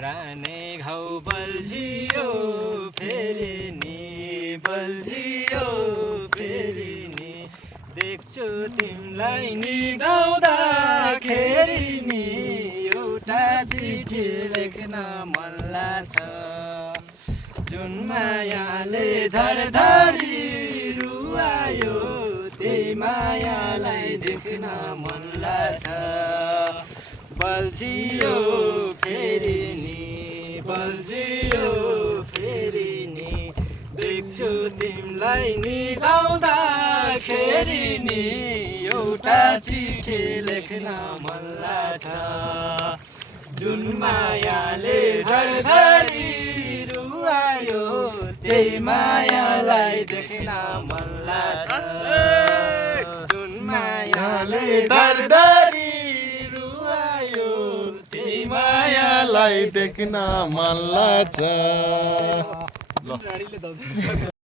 पुरानै घाउ बल्झियो फेरि नि बल्झियो फेरि नि देख्छु तिमीलाई नि गाउँदाखेरि नि एउटा चिठी लेख्न मन लाग्छ जुन मायाले धरधरी रुवायो त्यही मायालाई देख्न मन लाग्छ बल्झियो फेरि नि बल्झियो फेरि नि देख्छु तिमीलाई नि गाउँदाखेरि नि एउटा चिठी लेख्न मन लाग्छ जुन मायाले धरधरी रुवायो त्यही मायालाई देख्न मन लाग्छ जुन मायाले धरधरी रुवायो त्यही मायालाई देख्न मन लाग्छ